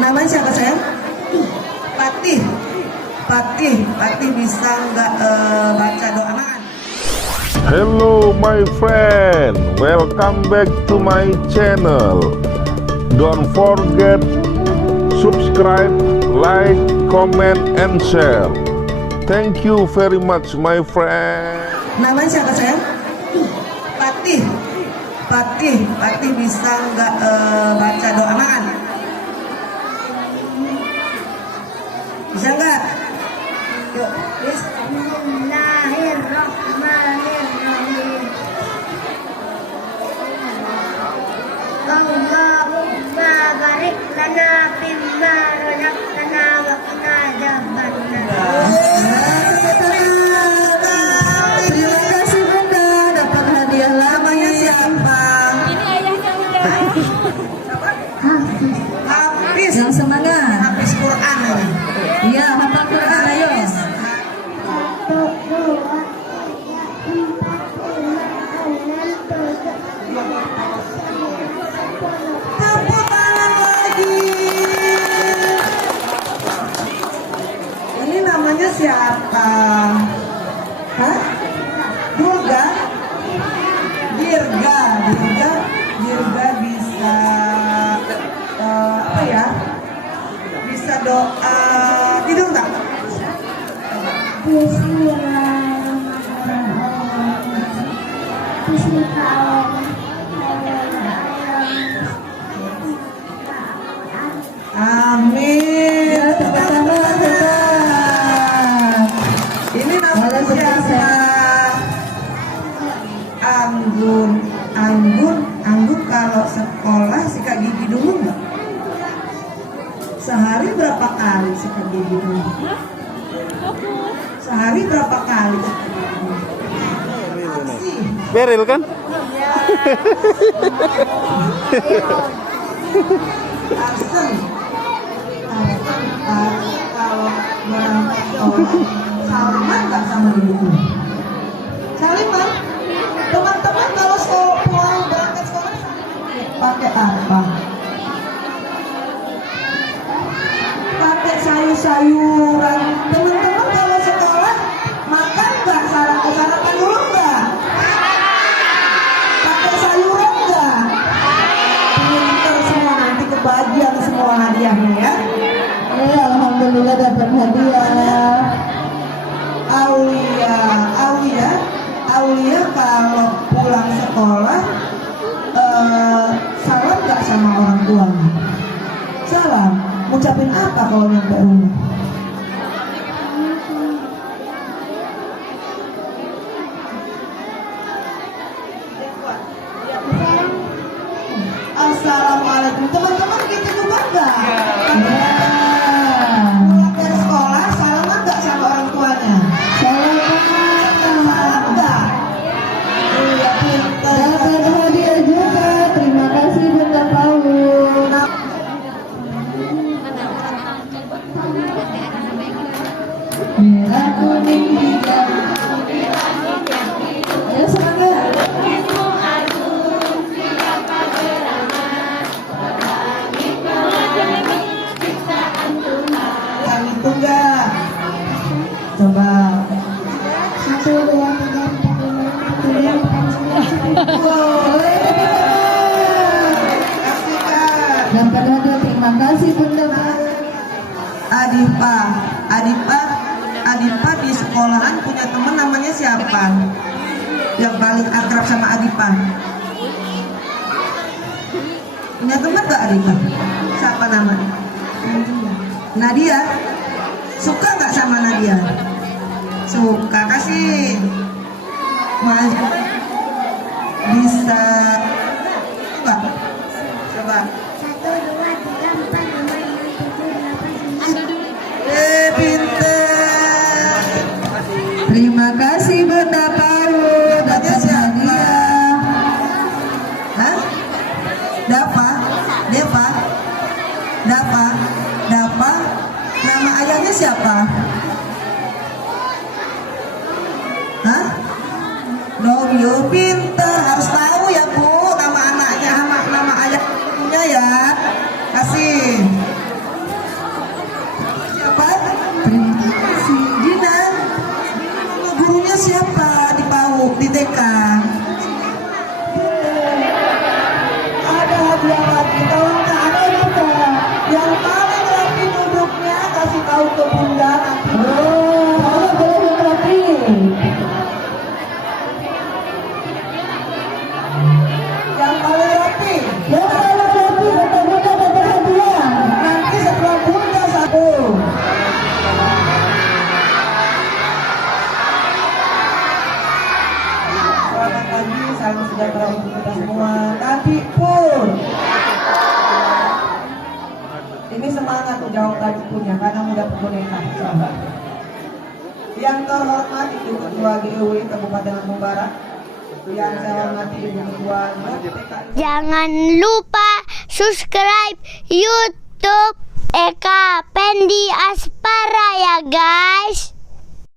Namanya siapa sayang? Patih. Patih bisa nggak baca doa makan? Hello my friend, welcome back to my channel. Don't forget subscribe, like, comment, and share. Thank you very much my friend. Namanya siapa sayang? Patih bisa nggak baca doa makan? Bisa nggak? Yuk, Bismillahirrahmanirrahim. Allahumma barik lana fimma razaqtana wa qina adzabannar. Terima kasih Bunda, dapat hadiah. Namanya siapa? Hafiz. Yang semangat. Hafiz Quran ini. Iya, hafal Quran, ayo. 1, 2, 3, 4, 5, 6, 7. Tepuk tangan lagi. Ini namanya siapa? Hah? Durga? Dirga bisa apa ya? Bisa doa tidur nggak? Amin. Ini namanya siapa? Anggun kalau sekolah sikat gigi dulu nggak? Sehari berapa kali sikat gigi dulu? Sehari berapa kali sikat gigi dulu? Aksi. Beril kan? Arsen. Kalau berangkat sekolah salaman nggak sama ibunya? Salaman? Teman-teman kalau pulang berangkat sekolah pakai apa? Pakai sayur-sayuran. Teman-teman kalau sekolah makan nggak? Sarapan dulu nggak? Pakai sayuran nggak? Pinter semua, nanti kebagian semua hadiahnya ya. Alhamdulillah dapat hadiah. Aulia kalau pulang sekolah salam nggak sama orang tuanya? Salam. Ngucapin apa kalau nyampe rumah? Assalamualaikum. Teman-teman gitu juga nggak? Pulang dari sekolah salaman nggak sama orang tuanya? Salam nggak? Iya pintar. Dapat hadiah juga. Terima kasih Bunda Paul. Merah kuning hijau. Ayo semangat. Yang itu enggak? Coba. 1, 2, 3, 4, 5, 6, 7, 8, 9, 10. Boleh. Kasih Kak. Dapat hadiah. Terima kasih Bunda. Adipa di sekolahan punya teman namanya siapa? Yang paling akrab sama Adipa? Punya teman gak Adipa? Siapa namanya? Nadia. Suka nggak sama Nadia? Suka. Kasih. Mas bisa coba. 1, 2, 3, 4, 5, 6, 7, 8, 9. Pinter. Terima kasih Bunda Paul. Dapat hadiah. Hah? Dapa. Nama ayahnya siapa? Hah? Novio. Pinter. Harus tahu ya Bu nama anaknya sama nama ayahnya ya. Kasih. punya karena mudah boneka. Coba. Yang terhormat Ibu Ketua GEW Kabupaten Lampung Barat, yang saya hormati Ibu Ketua TKI. Jangan lupa subscribe YouTube Eka Pendi Aspara ya guys.